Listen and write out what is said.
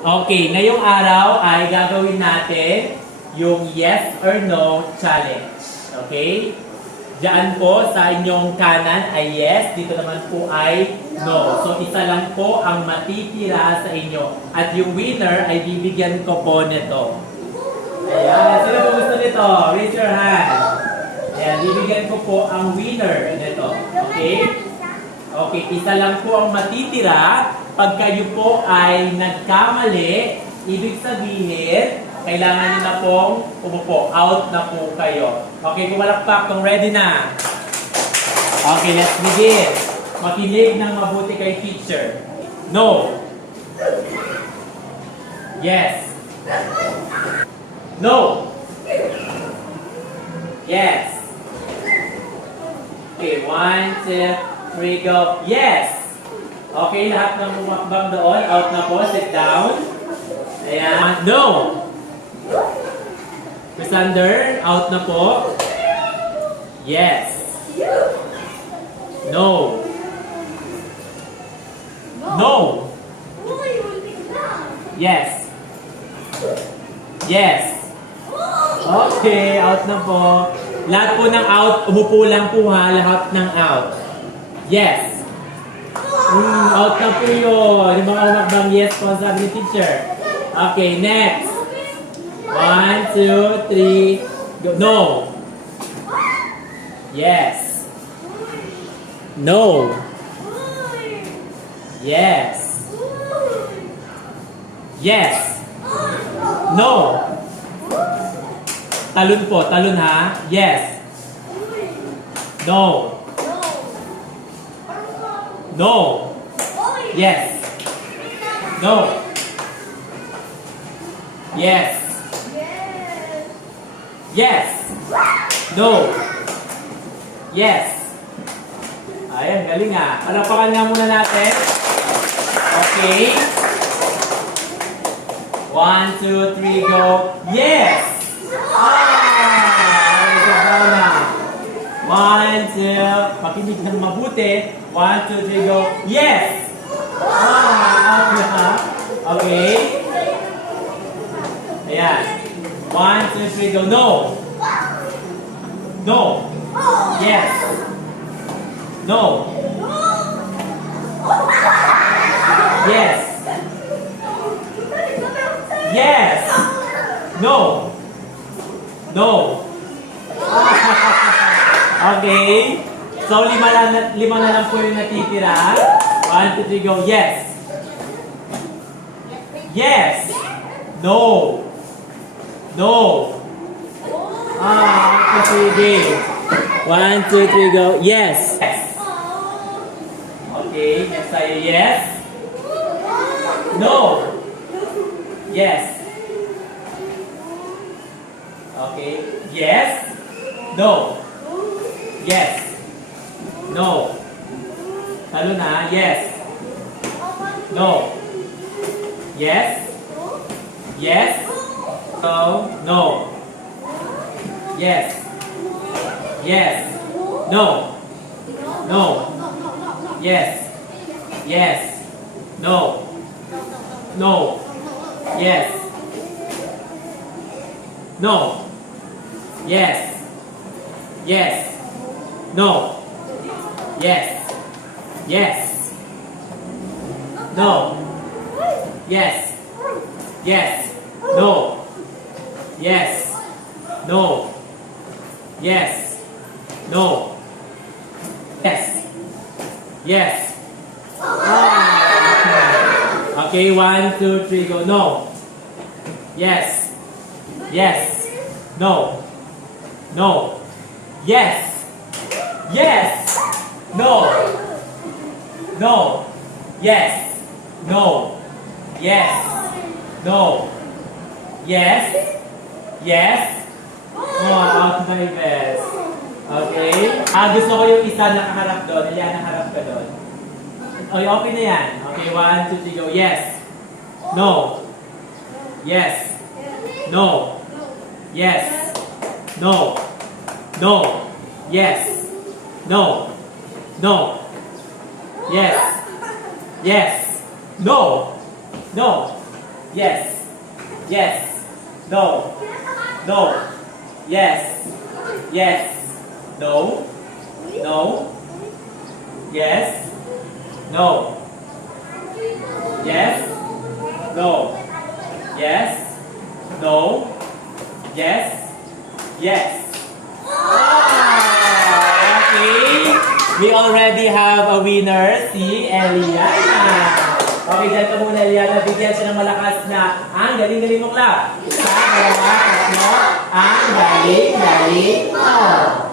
Okay, ngayong araw ay gagawin natin yung yes or no challenge. Okay? Diyan po sa inyong kanan ay yes, dito naman po ay no. So isa lang po ang matitira sa inyo. At yung winner ay bibigyan ko po nito. Ayan, sino po gusto nito? Raise your hand. Ayan, bibigyan ko po ang winner nito. Okay? Okay, isa lang po ang matitira. Pag kayo po ay nagkamali, ibig sabihin, kailangan nyo na pong umupo. Out na po kayo. Okay, pumalakpak kung ready na. Okay, let's begin. Makinig ng mabuti kay teacher. No. Yes. No. Yes. Okay, 1, 2, 3, go. Yes. Okay, lahat ng bumakbang doon. Out na po. Sit down. Ayan. No. Chrisander, out na po. Yes. No. No. Yes. Yes. Okay, out na po. Lahat po ng out, umupo lang po ha. Lahat ng out. Yes. Out na po yun. Yung mga umakbang yes po sabi ni teacher. Okay, next. 1, 2, 3, go. No. Yes. No. Yes. Yes. No. Talon po, talon ha. Yes. No. No. Yes. No. Yes. Yes. No. Yes. Ayan, galing ah. Palapakan nga muna natin. Okay. 1, 2, 3, go. Yes! Sabaw na. 1, 2, makinig ng mabuti. 1, 2, 3, go. Yes! Out na. Okay. Ayan. 1, 2, 3, go. No. No. Yes. No. Yes. Yes. No. No. Okay. So, lima na lang po yung natitira. 1, 2, 3, go. Yes. Yes. No. No. Sige. 1, 2, 3, go. Yes. Yes. Okay. Next tayo. Yes. No. Yes. Okay. Yes. No. Yes. No. Talo na. Yes. No. Yes. Yes. No. No. Yes. Yes. No. No. Yes. Yes. No. No. Yes. No. Yes. Yes. No. Yes. Yes. No. Yes. Yes. No. Yes. No. Yes. No. Yes. Yes. Okay, 1, 2, 3, go. No. Yes. Yes. No. No. Yes. Yes. No. No. Yes. No. Yes. No. Yes. Yes. Out my best. Okay. Gusto ko yung isa nakaharap doon. Ayan, nakaharap ka doon. Okay, okay na yan. Okay, 1, 2, 3, go. Yes. No. Yes. No. Yes. No. No. Yes. No. No. Yes. Yes. No. No. Yes. Yes. No. No. Yes. Yes. No. No. Yes. No. Yes. No. Yes. No. Yes. Yes. Okay. We already have a winner, si Eliana. Okay, dyan ka muna, Eliana. Bigyan siya ng malakas na ang galing-galing mo, clap. Isa, dalawa, tatlo. Ang galing-galing mo.